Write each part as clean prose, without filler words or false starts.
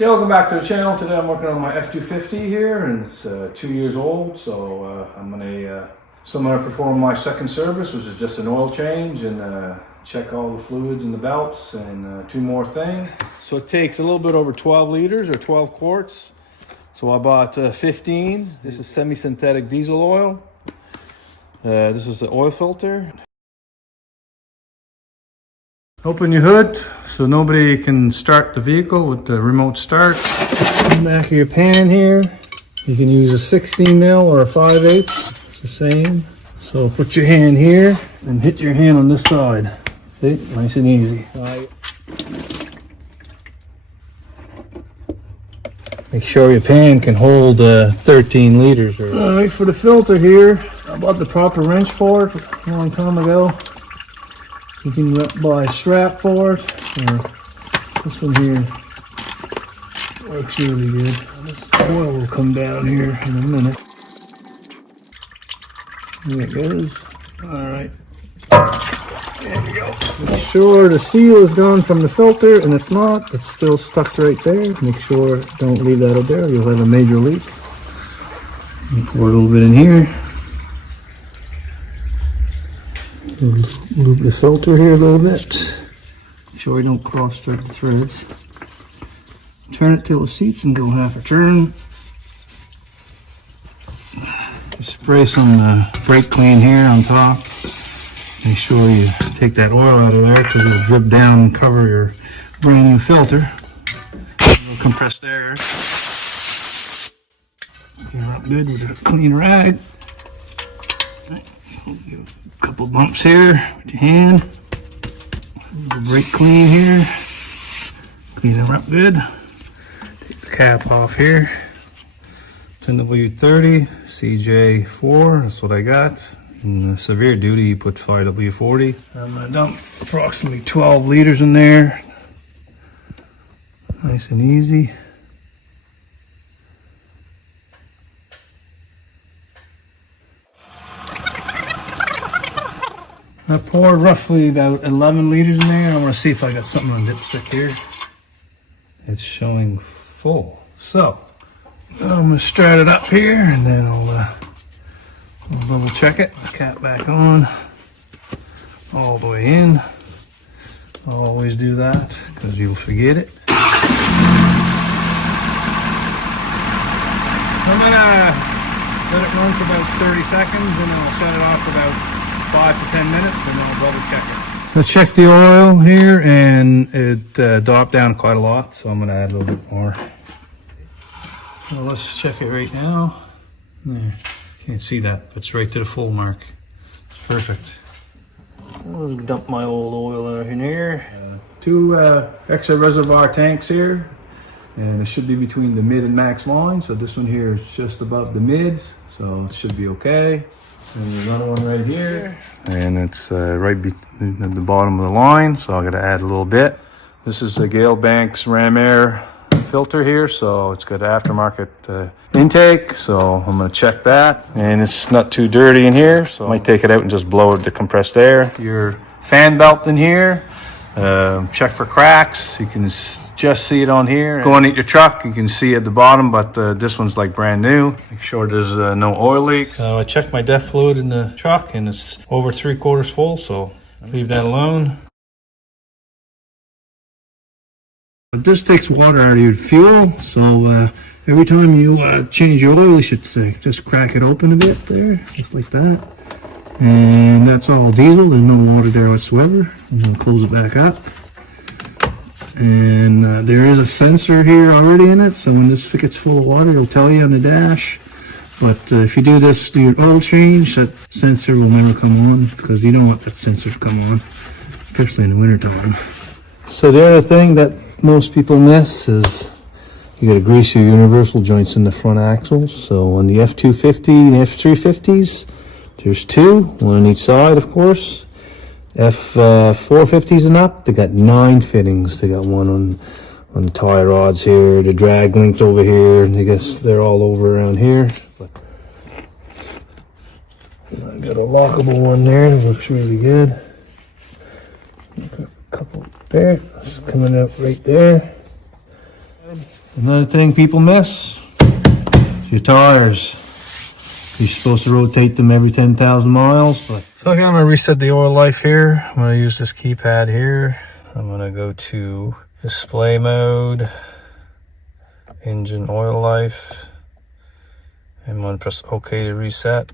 Yeah, welcome back to the channel. Today I'm working on my F250 here, and it's 2 years old. So I'm gonna perform my second service, which is just an oil change and check all the fluids in the belts and two more things. So it takes a little bit over 12 liters or 12 quarts. So I bought 15. This is semi-synthetic diesel oil. This is the oil filter. Open your hood so nobody can start the vehicle with the remote start. In the back of your pan here, you can use a 16 mil or a 5/8. It's the same. So put your hand here and hit your hand on this side. See? Nice and easy. Make sure your pan can hold 13 liters. All right, for the filter here, I bought the proper wrench for it a long time ago. You can buy a strap for it. This one here works really good. This oil will come down here in a minute. There it goes. All right. There we go. Make sure the seal is gone from the filter, and it's not. It's still stuck right there. Make sure, don't leave that up there. You'll have a major leak. Pour a little bit in here. Move the filter here a little bit. Make sure we don't cross-thread the threads. Turn it till the seats and go half a turn. Just spray some brake clean here on top. Make sure you take that oil out of there because it'll drip down and cover your brand new filter. A little compressed air. Clean it up good with a clean rag. Couple bumps here with your hand. A little brake clean here. Clean them up good. Take the cap off here. 10W30, CJ4, that's what I got. In severe duty, you put 5W40. I'm gonna dump approximately 12 liters in there. Nice and easy. I poured roughly about 11 liters in there. I want to see if I got something on dipstick here. It's showing full. So I'm going to start it up here and then I'll double check it. Cap back on. All the way in. I'll always do that because you'll forget it. I'm going to let it run for about 30 seconds and then I'll shut it off for about 5 to 10 minutes and then I'll double check it. So check the oil here and it dropped down quite a lot, so I'm going to add a little bit more. So let's check it right now. There, can't see that, but it's right to the full mark. It's perfect. I'll dump my old oil in here. Two extra reservoir tanks here, and it should be between the mid and max line. So this one here is just above the mids, so it should be okay. And there's another one right here, and it's right at the bottom of the line, so I'm going to add a little bit. This is the Gale Banks Ram Air filter here, so it's got aftermarket intake, so I'm going to check that. And it's not too dirty in here, so I might take it out and just blow the compressed air. Your fan belt in here, check for cracks. You can just see it on here. Going at your truck, you can see at the bottom, but this one's like brand new. Make sure there's no oil leaks. So I checked my def fluid in the truck and it's over 3/4 full, so leave that alone. This takes water out of your fuel, so every time you change your oil, you should just crack it open a bit there, just like that. And that's all diesel, there's no water there whatsoever. I'm gonna close it back up. And there is a sensor here already in it, so when this gets full of water, it'll tell you on the dash. But if you do your oil change, that sensor will never come on because you don't want that sensor to come on, especially in the wintertime. So the other thing that most people miss is you got to grease your universal joints in the front axles. So on the F250 and the F350s, there's two, one on each side, of course. F450s and up, they got 9 fittings. They got one on the tie rods here, the drag linked over here, and I guess they're all over around here. But I got a lockable one there that looks really good. Got a couple there, it's coming up right there. Another thing people miss is your tires. You're supposed to rotate them every 10,000 miles. But so okay, I'm gonna reset the oil life here. I'm gonna use this keypad here. I'm gonna go to display mode, engine oil life. I'm gonna press OK to reset.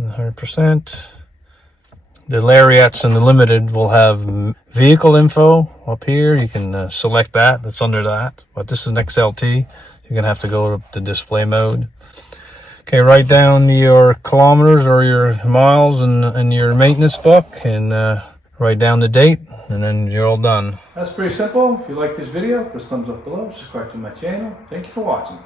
100%. The Lariats and the Limited will have vehicle info up here. You can select that. It's under that. But this is an XLT. You're going to have to go to display mode. Okay, write down your kilometers or your miles in your maintenance book and write down the date, and then you're all done. That's pretty simple. If you like this video, press thumbs up below. Subscribe to my channel. Thank you for watching.